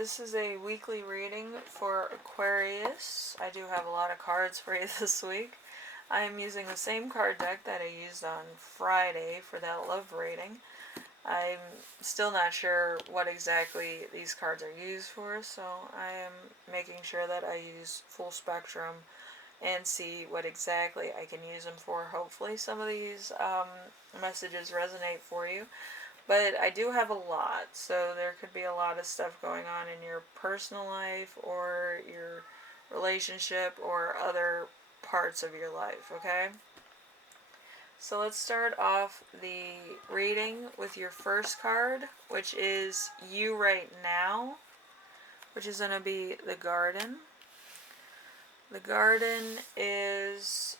this is a weekly reading for Aquarius. I do have a lot of cards for you this week. I am using the same card deck that I used on Friday for that love reading. I'm still not sure what exactly these cards are used for, so I am making sure that I use full spectrum and see what exactly I can use them for. Hopefully some of these messages resonate for you. But I do have a lot, so there could be a lot of stuff going on in your personal life or your relationship or other parts of your life, okay? So let's start off the reading with your first card, which is You Right Now, which is going to be the Garden. The Garden is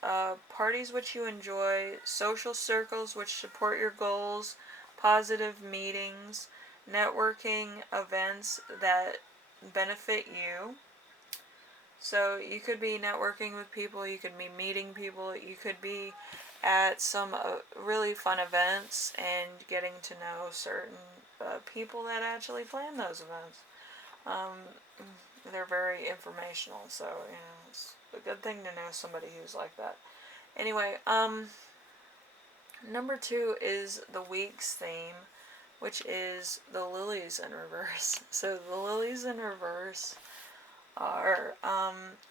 parties which you enjoy, social circles which support your goals, positive meetings, networking events that benefit you. So you could be networking with people, you could be meeting people, you could be at some really fun events and getting to know certain people that actually plan those events. They're very informational, so it's a good thing to know somebody who's like that. Anyway, number 2 is the week's theme, which is the lilies in reverse. So the lilies in reverse are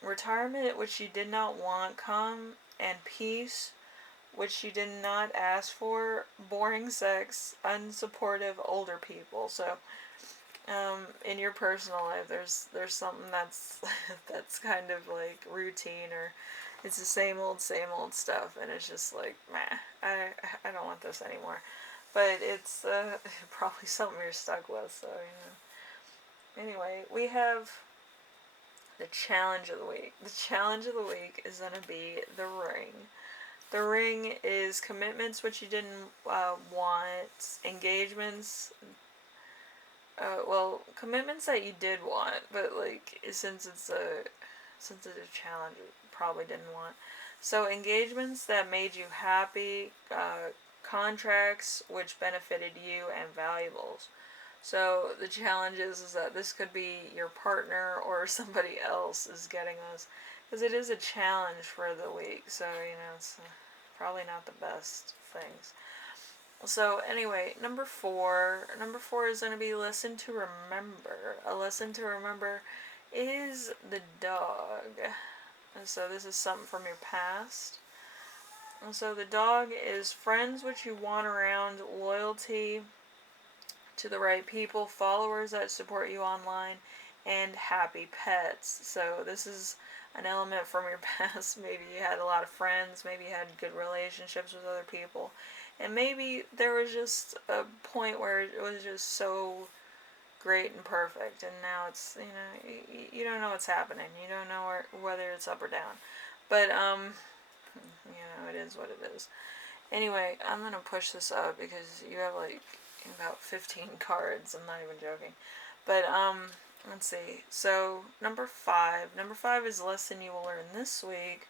retirement, which you did not want, calm and peace, which you did not ask for, boring sex, unsupportive older people. So in your personal life, there's something that's that's kind of like routine, or it's the same old stuff, and it's just like, meh, I don't want this anymore. But it's probably something you're stuck with. So Anyway, we have the challenge of the week. The challenge of the week is going to be the ring. The ring is commitments which you didn't want, engagements. Commitments that you did want, but like since it's a challenge, you probably didn't want. So engagements that made you happy, contracts which benefited you, and valuables. So the challenge is that this could be your partner or somebody else is getting this, because it is a challenge for the week. So it's probably not the best things. So anyway, number 4 is going to be listen to remember. A lesson to remember is the dog. And so this is something from your past. And so the dog is friends which you want around, loyalty to the right people, followers that support you online, and happy pets. So this is an element from your past. Maybe you had a lot of friends, maybe you had good relationships with other people, and maybe there was just a point where it was just so great and perfect, and now it's, you don't know what's happening. You don't know whether it's up or down. But, it is what it is. Anyway, I'm going to push this up because you have like about 15 cards. I'm not even joking. But, let's see. So, number 5 is a lesson you will learn this week,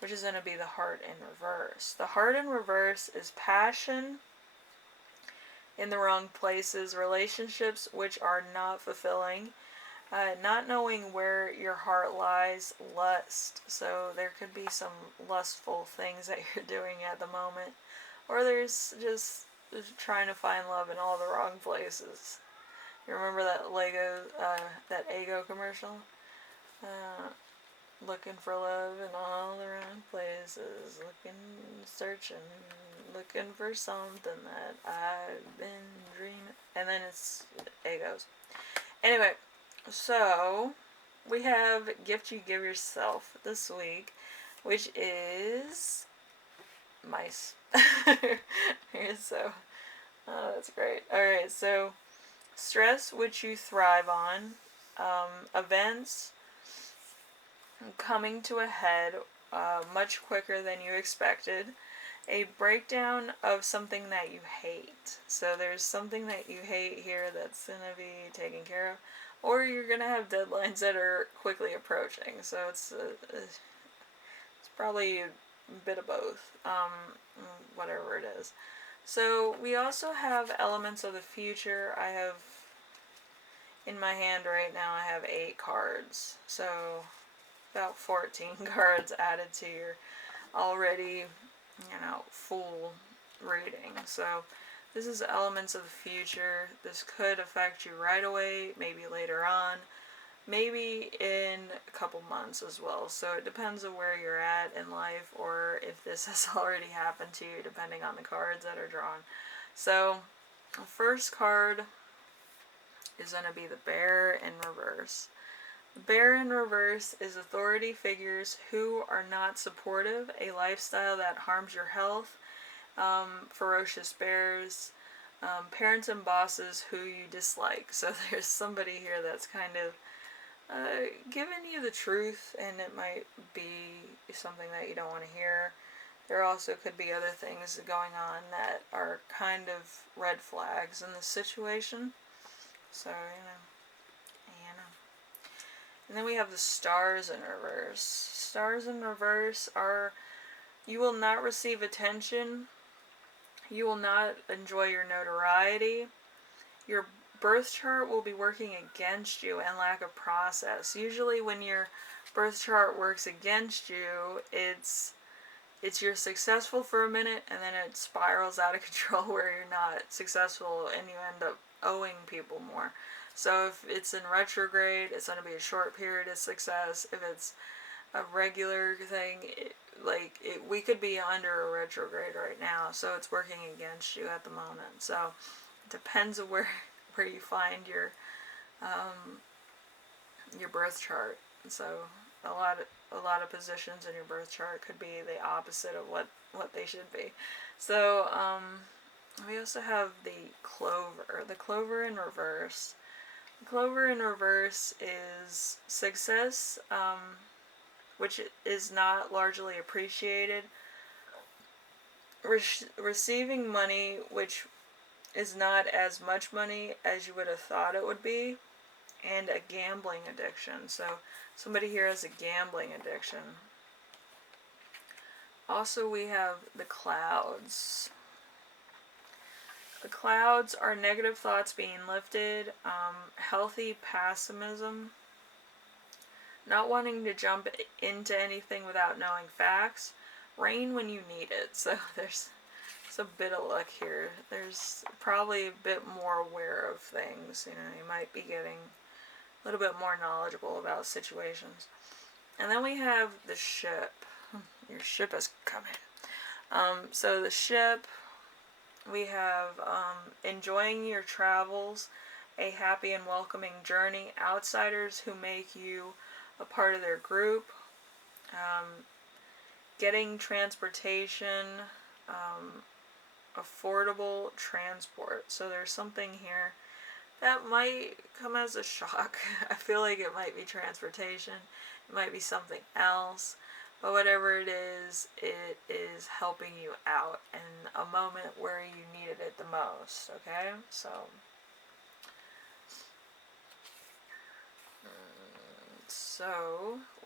which is going to be the heart in reverse. The heart in reverse is passion in the wrong places, relationships which are not fulfilling, not knowing where your heart lies, lust. So there could be some lustful things that you're doing at the moment, or there's just trying to find love in all the wrong places. You remember that that Eggo commercial? Looking for love in all the wrong places, searching, looking for something that I've been dreaming. And then it's Eggo's. Anyway, so we have gift you give yourself this week, which is mice. So, that's great. Alright, so stress which you thrive on, events coming to a head much quicker than you expected, a breakdown of something that you hate. So there's something that you hate here that's going to be taken care of, or you're going to have deadlines that are quickly approaching. So it's probably a bit of both, whatever it is. So we also have elements of the future. I have In my hand right now I have 8 cards, so about 14 cards added to your already, full reading. So this is elements of the future. This could affect you right away, maybe later on, maybe in a couple months as well. So it depends on where you're at in life, or if this has already happened to you, depending on the cards that are drawn. So the first card is going to be the Bear in reverse. The Bear in reverse is authority figures who are not supportive, a lifestyle that harms your health, ferocious bears, parents and bosses who you dislike. So there's somebody here that's kind of giving you the truth, and it might be something that you don't want to hear. There also could be other things going on that are kind of red flags in this situation. So, And then we have the Stars in reverse. Stars in reverse are, you will not receive attention. You will not enjoy your notoriety. Your birth chart will be working against you and lack of process. Usually when your birth chart works against you, it's you're successful for a minute and then it spirals out of control where you're not successful and you end up owing people more. So if it's in retrograde, it's going to be a short period of success. If it's a regular thing, we could be under a retrograde right now, so it's working against you at the moment. So it depends on where you find your birth chart. So a lot of positions in your birth chart could be the opposite of what they should be. So we also have the Clover in reverse. The Clover in reverse is success, which is not largely appreciated. Receiving money, which is not as much money as you would have thought it would be, and a gambling addiction. So somebody here has a gambling addiction. Also, we have the Clouds. The Clouds are negative thoughts being lifted, healthy pessimism, not wanting to jump into anything without knowing facts, rain when you need it. So there's a bit of luck here. There's probably a bit more aware of things. You might be getting a little bit more knowledgeable about situations. And then we have the Ship. Your ship has come in. So the Ship, we have enjoying your travels, a happy and welcoming journey, outsiders who make you a part of their group, getting transportation, affordable transport. So there's something here that might come as a shock. I feel like it might be transportation, it might be something else, but whatever it is helping you out in a moment where you needed it the most, okay? So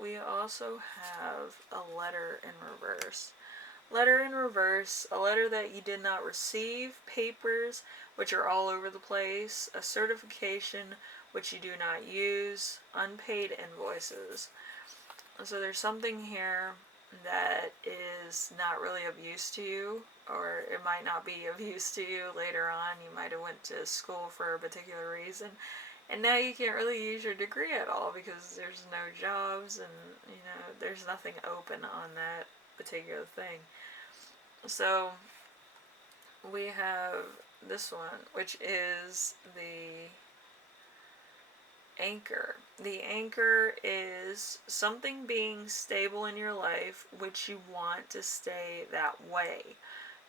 we also have a Letter in reverse. Letter in reverse, a letter that you did not receive, papers which are all over the place, a certification which you do not use, unpaid invoices. So there's something here that is not really of use to you, or it might not be of use to you later on. You might have went to school for a particular reason, and now you can't really use your degree at all because there's no jobs and there's nothing open on that particular thing. So we have this one, which is the Anchor. The Anchor is something being stable in your life, which you want to stay that way.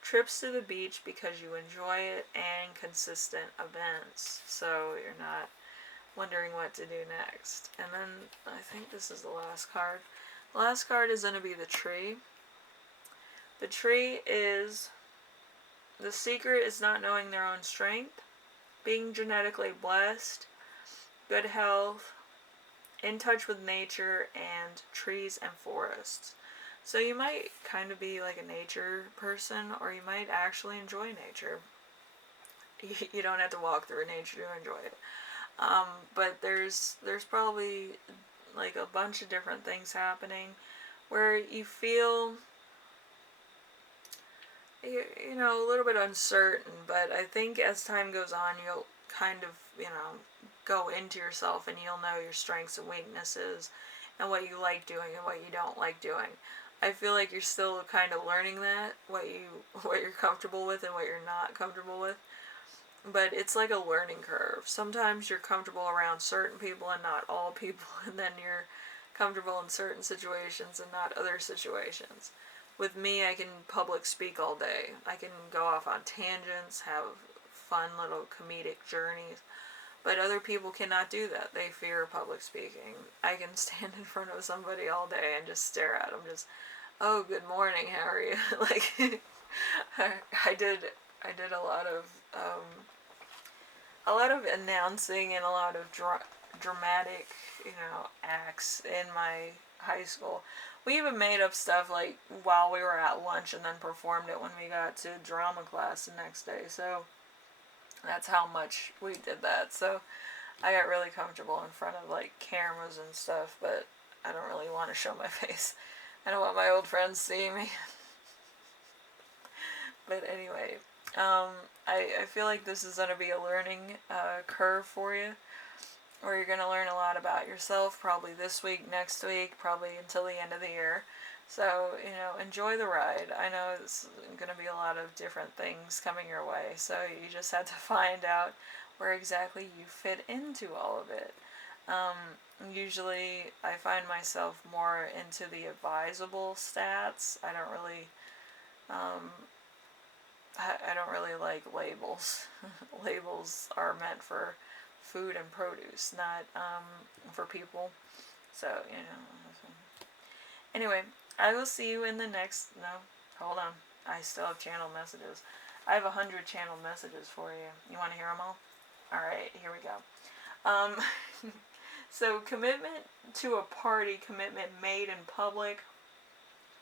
Trips to the beach because you enjoy it, and consistent events, so you're not wondering what to do next. And then I think this is the last card. The last card is going to be the Tree. The Tree is, the secret is not knowing their own strength, being genetically blessed, good health, in touch with nature, and trees and forests. So you might kind of be like a nature person, or you might actually enjoy nature. You don't have to walk through nature to enjoy it. But there's probably like a bunch of different things happening where you feel you know, a little bit uncertain, but I think as time goes on, you'll kind of, you know, go into yourself and you'll know your strengths and weaknesses and what you like doing and what you don't like doing. I feel like you're still kind of learning that, what you're comfortable with and what you're not comfortable with. But it's like a learning curve. Sometimes you're comfortable around certain people and not all people, and then you're comfortable in certain situations and not other situations. With me, I can public speak all day. I can go off on tangents, have fun little comedic journeys. But other people cannot do that. They fear public speaking. I can stand in front of somebody all day and just stare at them. Just, oh, good morning, how are you? Like, I did a lot of announcing and a lot of dramatic, you know, acts in my high school. We even made up stuff like while we were at lunch and then performed it when we got to drama class the next day. So that's how much we did that. So I got really comfortable in front of like cameras and stuff, but I don't really want to show my face. I don't want my old friends seeing me. But anyway, I feel like this is going to be a learning curve for you, where you're going to learn a lot about yourself, probably this week, next week, probably until the end of the year. So, you know, enjoy the ride. I know it's going to be a lot of different things coming your way, so you just have to find out where exactly you fit into all of it. Usually I find myself more into the advisable stats. I don't really like labels. Labels are meant for food and produce, not for people. So, you know. Anyway, I will see you in the next. No, hold on. I still have channel messages. I have 100 channel messages for you. You want to hear them all? Alright, here we go. So, commitment to a party, commitment made in public,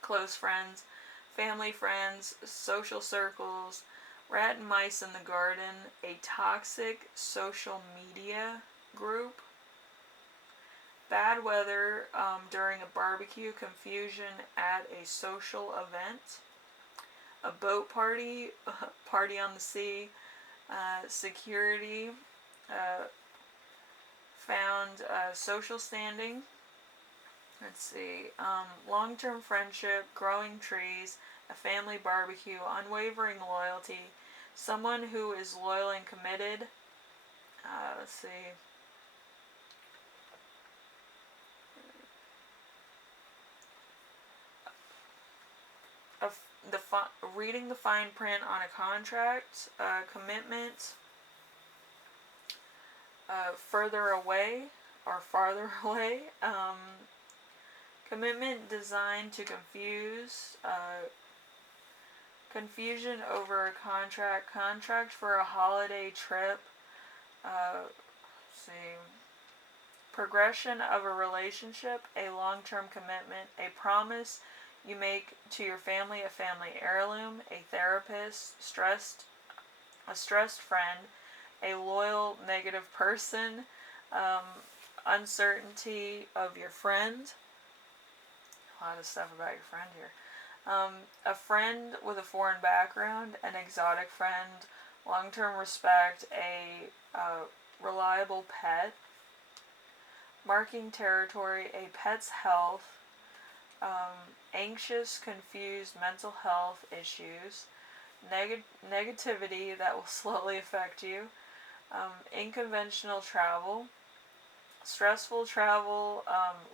close friends, family friends, social circles, rat and mice in the garden, a toxic social media group, bad weather during a barbecue, confusion at a social event, a boat party, party on the sea, security, found social standing. Let's see, long-term friendship, growing trees, a family barbecue, unwavering loyalty, someone who is loyal and committed. Let's see. Reading the fine print on a contract, commitment, further away or farther away, commitment designed to confuse, confusion over a contract for a holiday trip, let's see, progression of a relationship, a long-term commitment, a promise you make to your family, a family heirloom, a therapist, a stressed friend, a loyal negative person, uncertainty of your friend. A lot of stuff about your friend here. A friend with a foreign background, an exotic friend, long-term respect, a reliable pet, marking territory, a pet's health, anxious, confused mental health issues, negativity that will slowly affect you, unconventional travel, stressful travel,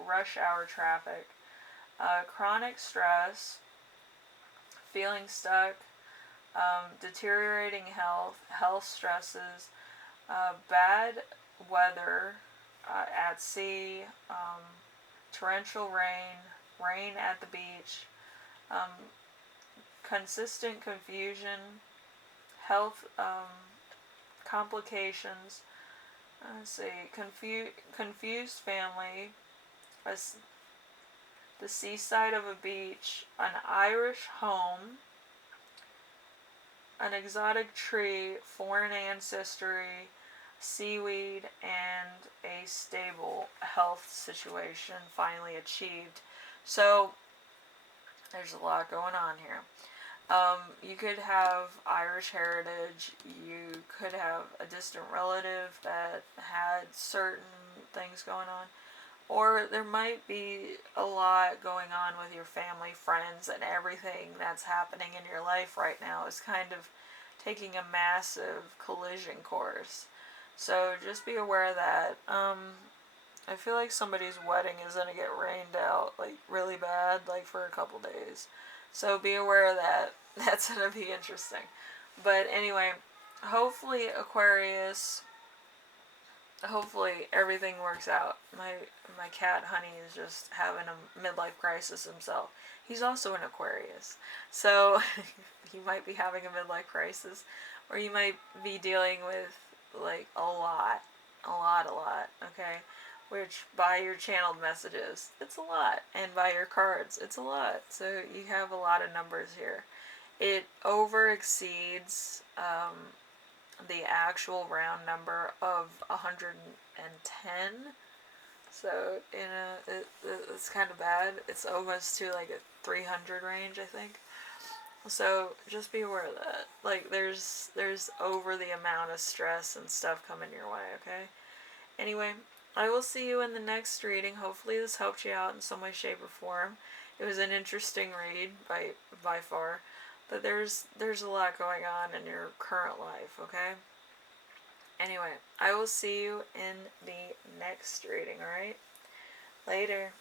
rush hour traffic, chronic stress, feeling stuck, deteriorating health stresses, bad weather at sea, torrential rain at the beach, consistent confusion, health complications, let's see, confused family, the seaside of a beach, an Irish home, an exotic tree, foreign ancestry, seaweed, and a stable health situation finally achieved. So there's a lot going on here. You could have Irish heritage, you could have a distant relative that had certain things going on, or there might be a lot going on with your family, friends, and everything that's happening in your life right now is kind of taking a massive collision course. So just be aware of that. I feel like somebody's wedding is going to get rained out, like, really bad, like, for a couple days. So be aware of that. That's going to be interesting. But anyway, hopefully Aquarius, hopefully everything works out. My cat Honey is just having a midlife crisis himself. He's also an Aquarius. So he might be having a midlife crisis, or you might be dealing with like a lot, okay? Which by your channeled messages, it's a lot, and by your cards, it's a lot. So you have a lot of numbers here. It over exceeds the actual round number of 110. So it's kind of bad. It's almost to like a 300 range, I think. So just be aware of that. Like there's over the amount of stress and stuff coming your way, okay? Anyway, I will see you in the next reading. Hopefully this helped you out in some way, shape, or form. It was an interesting read by far. But there's a lot going on in your current life, okay? Anyway, I will see you in the next reading, alright? Later.